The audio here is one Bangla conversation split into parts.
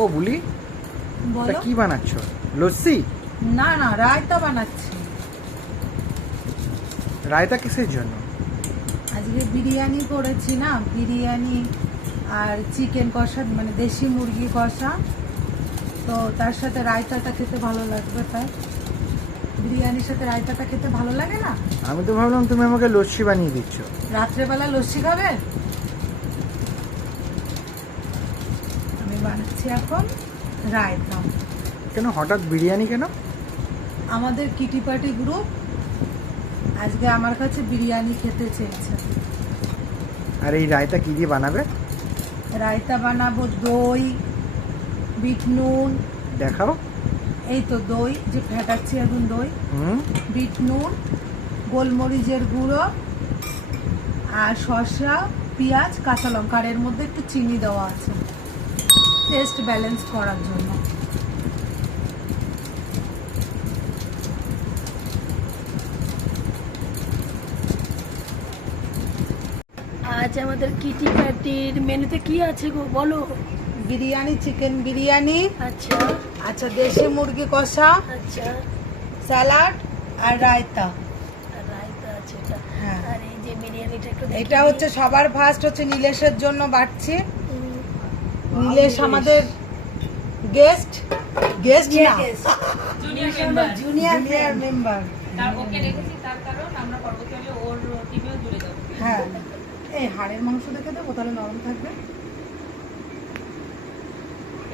ও বুলি, তা বলো। কি বানাচ্ছ? লস্যি? না না, রায়তা বানাচ্ছি। রায়তা কিসের জন্য? আজকে বিরিয়ানি করেছি না, বিরিয়ানি আর চিকেন কষা, মানে দেশি মুরগি কষা, তো তার সাথে রায়তাটা খেতে ভালো লাগবে, তাই বিরিয়ানির সাথে রায়তাটা খেতে ভালো লাগে না? আমি তো ভাবলাম তুমি আমাকে লস্যি বানিয়ে দিচ্ছ। রাত্রেবেলা লস্যি খাবে? আমি বানাচ্ছি এখন রায়তা। কেন হঠাৎ বিরিয়ানি কেন? আমাদের কিটি পার্টি গ্রুপ আজকে আমার কাছে বিরিয়ানি খেতে চেয়েছে। আর এই রায়তা কি দিয়ে বানাবে? রায়তা বানাবো দই, বিট নুন, দেখাও। এই তো দই যে ফেটাচ্ছি এখন, দই, বিট নুন, গোলমরিচের গুঁড়ো আর শসা, পেঁয়াজ, কাঁচা লঙ্কা, আর এর মধ্যে একটু চিনি দেওয়া আছে টেস্ট ব্যালেন্স করার জন্য। আজ আমাদের কিটি পার্টির মেনুতে কি আছে গো, বলো। বিরিয়ানি, চিকেন বিরিয়ানি, আচ্ছা আচ্ছা দেশি মুরগি কষা, আচ্ছা, স্যালাড আর রায়তা। আর রায়তা আছে এটা। হ্যাঁ। আর এই যে বিরিয়ানিটা একটু দেখিয়ে এটা দিই। হচ্ছে সবার ফার্স্ট হচ্ছে নীলেশের জন্য বাড়ছি। হুম, নীলেশ আমাদের গেস্ট, গেস্ট না, জুনিয়র মেম্বার। ওকে রেখেছি তার কারণ আমরা পরবর্তীকালে ওর টিমেও জুড়ে যাবো। হ্যাঁ, এই হাড়ের মাংস দেখে দেবো, তাহলে নরম থাকবে।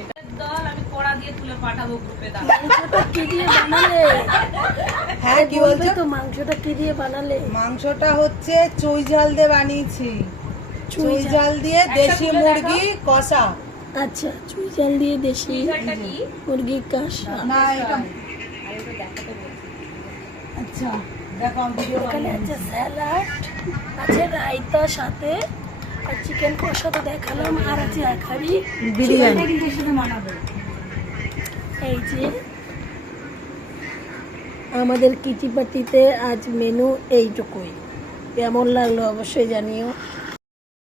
এটার দল আমি কড়া দিয়ে তুলে পাঠাবো গ্রুপে। মাংসটা কি দিয়ে বানালে? হ্যাঁ, কি বলবে বলছো? তো মাংসটা কি দিয়ে বানালে? মাংসটা হচ্ছে চুই ঝাল দিয়ে বানিয়েছি, চুই চুই ঝাল। ঝাল দিয়ে দেশি তুলে মুরগি কষা। আচ্ছা, চুই ঝাল দিয়ে দেশি রিজাল্টটা কি? মুরগির কষা। না এটা আর ওটা দেখাতে বলছি। আচ্ছা, দেখো আমি ভিডিও এখানে আছে স্যালাড, আছে রায়তা সাথে, আর চিকেন কষা তো দেখালাম, আর আছে এক হাঁড়ি বিরিয়ানি। এই যে আমাদের কিটি পার্টিতে আজ মেনু এইটুকুই। কেমন লাগলো অবশ্যই জানিও।